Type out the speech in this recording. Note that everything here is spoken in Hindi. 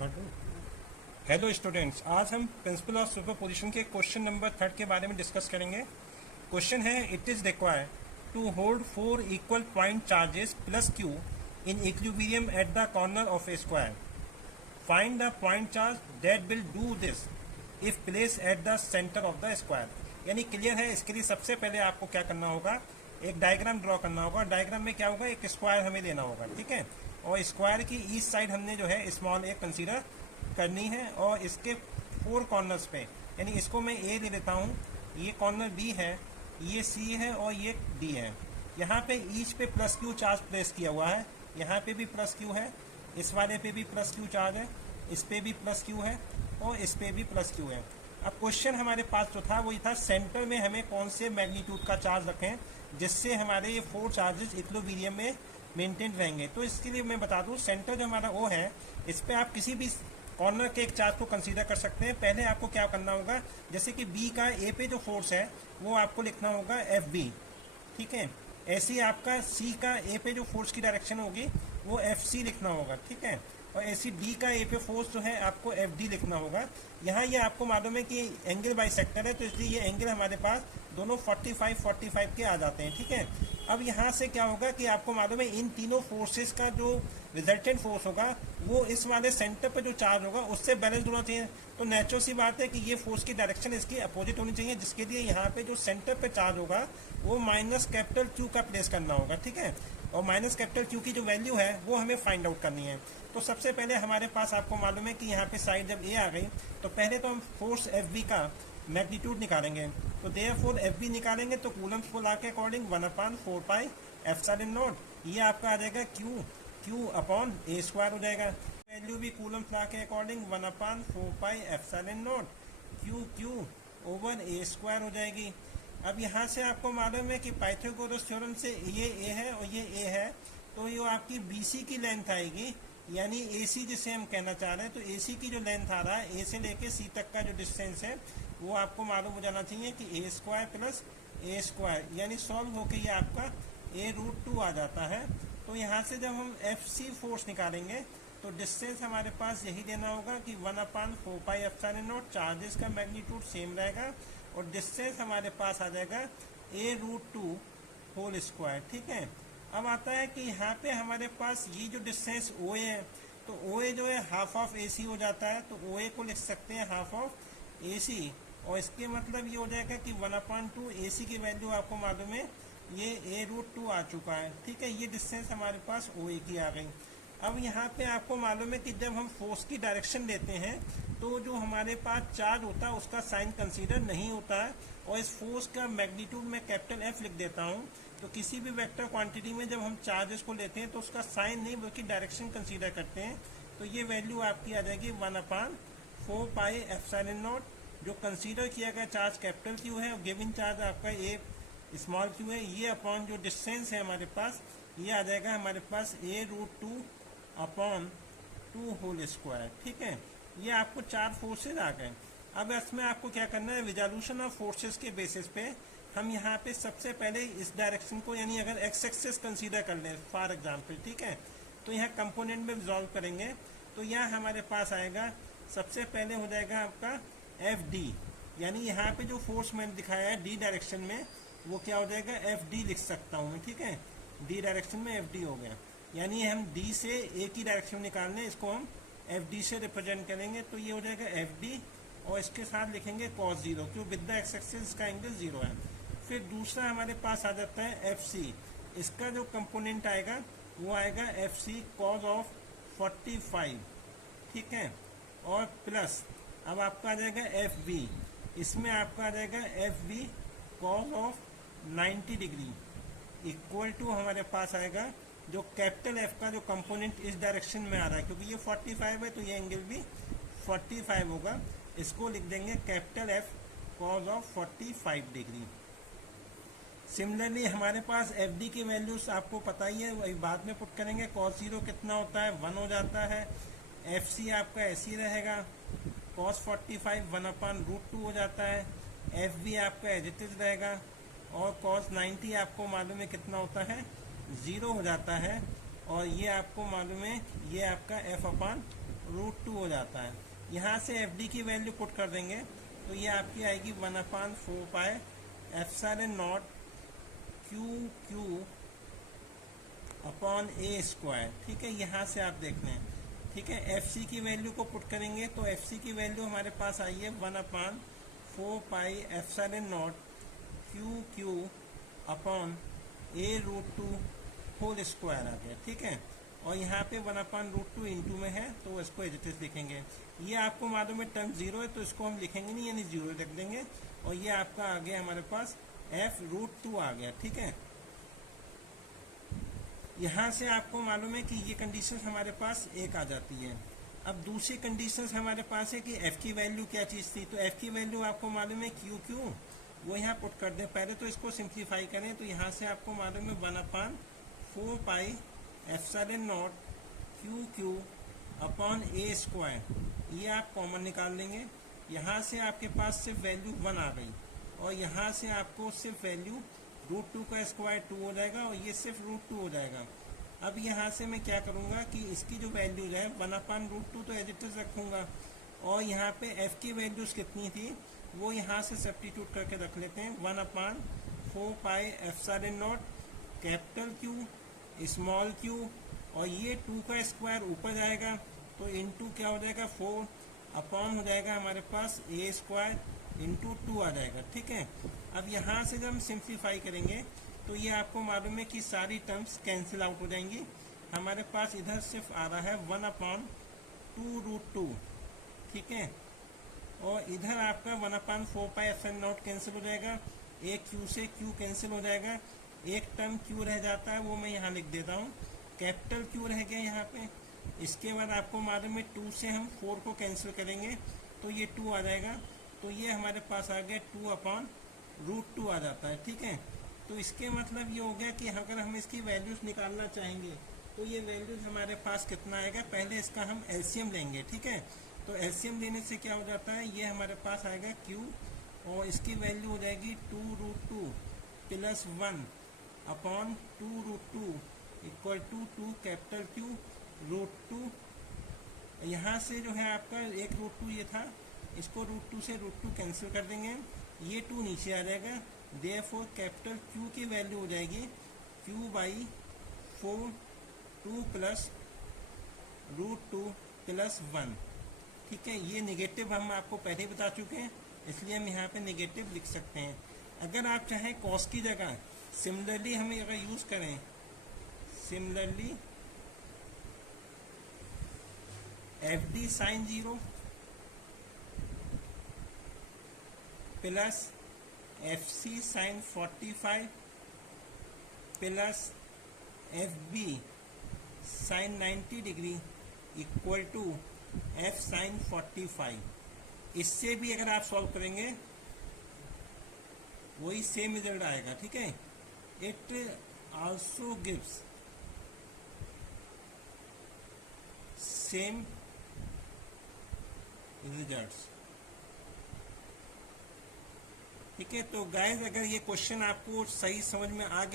हेलो स्टूडेंट्स, आज हम प्रिंसिपल ऑफ सुपरपोजिशन के क्वेश्चन नंबर 3 के बारे में डिस्कस करेंगे। क्वेश्चन है, it is required to hold 4 equal point charges plus Q in equilibrium at the corner of a square. Find the point charge that will do this if place at the centre of the square. यानी क्लियर है। इसके लिए सबसे पहले आपको क्या करना होगा, एक डायग्राम ड्रॉ करना होगा। डायग्राम में क्या होगा, एक स्क्वायर हमें लेना होगा, ठीक है। और स्क्वायर की ईस्ट साइड हमने जो है स्मॉल ए कंसीडर करनी है और इसके 4 कॉर्नर्स पे, यानी इसको मैं ए ले लेता हूँ, ये कॉर्नर बी है, ये सी है और ये डी है। यहाँ पे ईच पे प्लस क्यू चार्ज प्लेस किया हुआ है, यहाँ पे भी प्लस क्यू है, इस वाले पे भी प्लस क्यू चार्ज है, इस पे भी प्लस क्यू है और इस पे भी प्लस क्यू है। अब क्वेश्चन हमारे पास जो था वो ये था, सेंटर में हमें कौन से मैग्नीट्यूड का चार्ज रखें जिससे हमारे ये 4 चार्जेस इक्विलिब्रियम में मेंटेन रहेंगे। तो इसके लिए मैं बता दूं, सेंटर जो हमारा ओ है, इस पे आप किसी भी कॉर्नर के एक चार्ज को कंसीडर कर सकते हैं। पहले आपको क्या करना होगा, जैसे कि बी का ए पे जो फोर्स है वो आपको लिखना होगा एफ बी, ठीक है। ऐसे ही आपका सी का ए पे जो फोर्स की डायरेक्शन होगी वो एफ सी लिखना होगा, ठीक है। और ऐसी डी का ए पे फोर्स जो है आपको एफ डी लिखना होगा। यहाँ ये आपको मालूम है कि एंगल बाइसेक्टर है, तो इसलिए ये एंगल हमारे पास दोनों 45 के आ जाते हैं, ठीक है। अब यहाँ से क्या होगा कि आपको मालूम है इन तीनों फोर्सेस का जो रिजल्टेंट फोर्स होगा वो इस वाले सेंटर पर जो चार्ज होगा उससे बैलेंस होना चाहिए। तो नेचुरल सी बात है कि ये फोर्स की डायरेक्शन इसकी अपोजिट होनी चाहिए, जिसके लिए यहाँ पे जो सेंटर पे चार्ज होगा वो माइनस कैपिटल क्यू का प्लेस करना होगा, ठीक है। और माइनस कैपिटल क्यू की जो वैल्यू है वो हमें फाइंड आउट करनी है। तो सबसे पहले हमारे पास आपको मालूम है कि यहाँ पे साइड जब ए आ गई तो पहले तो हम फोर्स एफ बी का मैग्नीट्यूड निकालेंगे। तो देयरफॉर एफ बी निकालेंगे तो कूलम्स को ला के अकॉर्डिंग 1/4 पाई एप्सिलॉन नॉट, ये आपका आ जाएगा क्यू अपॉन ए स्क्वायर हो जाएगा। वैल्यू भी कूलम्स ला के according 1/4 pi epsilon naught Q over ए स्क्वायर हो जाएगी। अब यहाँ से आपको मालूम है कि पाइथागोरस थ्योरम से ये ए है और ये ए है, तो ये आपकी बी सी की लेंथ आएगी, यानी ए सी जिसे हम कहना चाह रहे हैं। तो ए सी की जो लेंथ आ रहा है, ए से लेके सी तक का जो डिस्टेंस है वो आपको मालूम हो जाना चाहिए कि ए स्क्वायर प्लस ए स्क्वायर, यानी सॉल्व होके ये आपका a√2 आ जाता है। तो यहाँ से जब हम एफ सी फोर्स निकालेंगे तो डिस्टेंस हमारे पास यही देना होगा कि 1/4 पाई एप्सिलॉन नॉट, चार्जेस का मैग्नीट्यूड सेम रहेगा और डिस्टेंस हमारे पास आ जाएगा a√2 होल स्क्वायर, ठीक है। अब आता है कि यहाँ पे हमारे पास ये जो डिस्टेंस ओ ए है, तो ओ ए जो है हाफ ऑफ ए सी हो जाता है, तो ओ ए को लिख सकते हैं हाफ ऑफ ए सी, और इसके मतलब ये हो जाएगा कि 1/2 ए सी की वैल्यू आपको मालूम है ये a√2 आ चुका है, ठीक है। ये डिस्टेंस हमारे पास ओ ए की आ गई। अब यहाँ पे आपको मालूम है कि जब हम फोर्स की डायरेक्शन लेते हैं तो जो हमारे पास चार्ज होता है उसका साइन कंसीडर नहीं होता है, और इस फोर्स का मैग्नीट्यूड मैं कैपिटल F लिख देता हूँ। तो किसी भी वेक्टर क्वांटिटी में जब हम चार्जेस को लेते हैं तो उसका साइन नहीं बल्कि डायरेक्शन कंसीडर करते हैं। तो ये वैल्यू आपकी आ जाएगी 1/4 पाई एप्सिलॉन नॉट, जो कंसीडर किया गया चार्ज कैपिटल क्यू है और गिवन चार्ज आपका ए स्मॉल क्यू है, ये अपॉन जो डिस्टेंस है हमारे पास ये आ जाएगा हमारे पास a√2/2 होल स्क्वायर, ठीक है। ये आपको 4 फोर्सेज आ गए। अब इसमें आपको क्या करना है, रिजोल्यूशन ऑफ फोर्सेस के बेसिस पे हम यहाँ पे सबसे पहले इस डायरेक्शन को, यानी अगर एक्स एक्सिस कंसीडर कर लें फॉर एग्जांपल, ठीक है, तो यहाँ कंपोनेंट में रिजॉल्व करेंगे तो यहाँ हमारे पास आएगा, सबसे पहले हो जाएगा आपका एफ डी, यानी यहाँ पे जो फोर्स मैंने दिखाया है डी डायरेक्शन में वो क्या हो जाएगा, एफ डी लिख सकता हूँ मैं, ठीक है। डी डायरेक्शन में एफ डी हो गया, यानी हम डी से ए की डायरेक्शन निकालने, इसको हम एफ डी से रिप्रेजेंट करेंगे, तो ये हो जाएगा एफ डी और इसके साथ लिखेंगे cos 0, क्यों विद द एक्स एक्सिस का एंगल 0 है। फिर दूसरा हमारे पास आ जाता है एफ सी, इसका जो कंपोनेंट आएगा वो आएगा एफ सी cos ऑफ 45, ठीक है, और प्लस अब आपका आ जाएगा एफ बी, इसमें आपका आ जाएगा F B cos of 90 degree equal to हमारे पास आएगा जो कैपिटल एफ का जो कंपोनेंट इस डायरेक्शन में आ रहा है, क्योंकि ये 45 है तो ये एंगल भी 45 होगा, इसको लिख देंगे capital F cos of 45 degree. Similarly हमारे पास एफ डी की वैल्यूज आपको पता ही है, वही बाद में पुट करेंगे। cos 0 कितना होता है, 1 हो जाता है। एफ सी आपका ऐसे ही रहेगा, cos 45 1/√2 हो जाता है। एफ बी आपका एज इट इज रहेगा और cos 90 आपको मालूम है कितना होता है, 0 हो जाता है। और ये आपको मालूम है ये आपका f/√2 √2 हो जाता है। यहाँ से एफ डी की वैल्यू पुट कर देंगे तो ये आपकी आएगी 1/4 pi epsilon naught q q upon ए स्क्वायर। ठीक है, यहाँ से आप देख लें। ठीक है, एफ सी की वैल्यू को पुट करेंगे तो एफ सी की वैल्यू हमारे पास आई है 1/4 pi epsilon naught q q upon a√2 whole square आ गया। ठीक है, और यहाँ पे 1/√2 इंटू में है तो इसको एज इट इज लिखेंगे। ये आपको मालूम है टर्म जीरो है तो इसको हम लिखेंगे नहीं, यानी जीरो रख देंगे। और ये आपका आ गया हमारे पास f√2 आ गया। ठीक है, यहाँ से आपको मालूम है कि ये कंडीशन हमारे पास एक आ जाती है। अब दूसरी कंडीशन हमारे पास है कि f की वैल्यू क्या चीज़ थी, तो f की वैल्यू आपको मालूम है क्यू क्यू, वो यहाँ पुट कर दें। पहले तो इसको सिंप्लीफाई करें तो यहाँ से आपको मालूम है 1/4 pi epsilon naught q q upon ए स्क्वायर, ये आप कॉमन निकाल लेंगे। यहाँ से आपके पास सिर्फ वैल्यू 1 आ गई और यहाँ से आपको सिर्फ वैल्यू √2 का स्क्वायर 2 हो जाएगा और ये सिर्फ √2 हो जाएगा। अब यहाँ से मैं क्या करूँगा कि इसकी जो वैल्यूज है 1/√2 तो एज इट इज रखूँगा और यहाँ पे f की वैल्यूज कितनी थी वो यहाँ से सब्स्टिट्यूट करके रख लेते हैं। 1/4 pi epsilon not capital Q small Q और ये 2 का स्क्वायर ऊपर जाएगा तो इंटू क्या हो जाएगा 4 अपॉन हो जाएगा हमारे पास a स्क्वायर इंटू 2 आ जाएगा। ठीक है, अब यहाँ से जब हम सिंप्लीफाई करेंगे तो ये आपको मालूम है कि सारी टर्म्स कैंसिल आउट हो जाएंगी। हमारे पास इधर सिर्फ आ रहा है 1/2√2। ठीक है, और इधर आपका 1/4 पाई एप्सिलॉन नॉट कैंसिल हो जाएगा, एक क्यू से क्यू कैंसिल हो जाएगा, एक टर्म क्यू रह जाता है वो मैं यहाँ लिख देता हूँ, कैपिटल क्यू रह गया यहाँ पे। इसके बाद आपको मालूम है 2 से हम 4 को कैंसिल करेंगे तो ये 2 आ जाएगा, तो ये हमारे पास आ गया 2/√2 आ जाता है। ठीक है, तो इसके मतलब ये हो गया कि अगर हम इसकी वैल्यूज निकालना चाहेंगे तो ये वैल्यूज हमारे पास कितना आएगा, पहले इसका हम एलसीएम लेंगे। ठीक है, तो एलसीएम लेने से क्या हो जाता है, ये हमारे पास आएगा Q और इसकी वैल्यू हो जाएगी 2√2 plus 1 upon 2√2 equal to 2 capital Q √2। यहाँ से जो है आपका एक √2 ये था, इसको √2 से √2 कैंसिल कर देंगे, ये 2 नीचे आ जाएगा। देयरफॉर कैपिटल Q की वैल्यू हो जाएगी Q/4 2 प्लस √2 प्लस 1। ठीक है, ये नेगेटिव हम आपको पहले ही बता चुके हैं इसलिए हम यहाँ पे नेगेटिव लिख सकते हैं। अगर आप चाहें कॉस की जगह सिमिलरली हमें अगर यूज़ करें, similarly FD sin 0 plus FC sin 45 plus FB sin 90 degree equal to F sin 45। इससे भी अगर आप सॉल्व करेंगे वही सेम रिजल्ट आएगा। ठीक है, it also gives same results. ठीक है, तो गाइस अगर ये क्वेश्चन आपको सही समझ में आ गया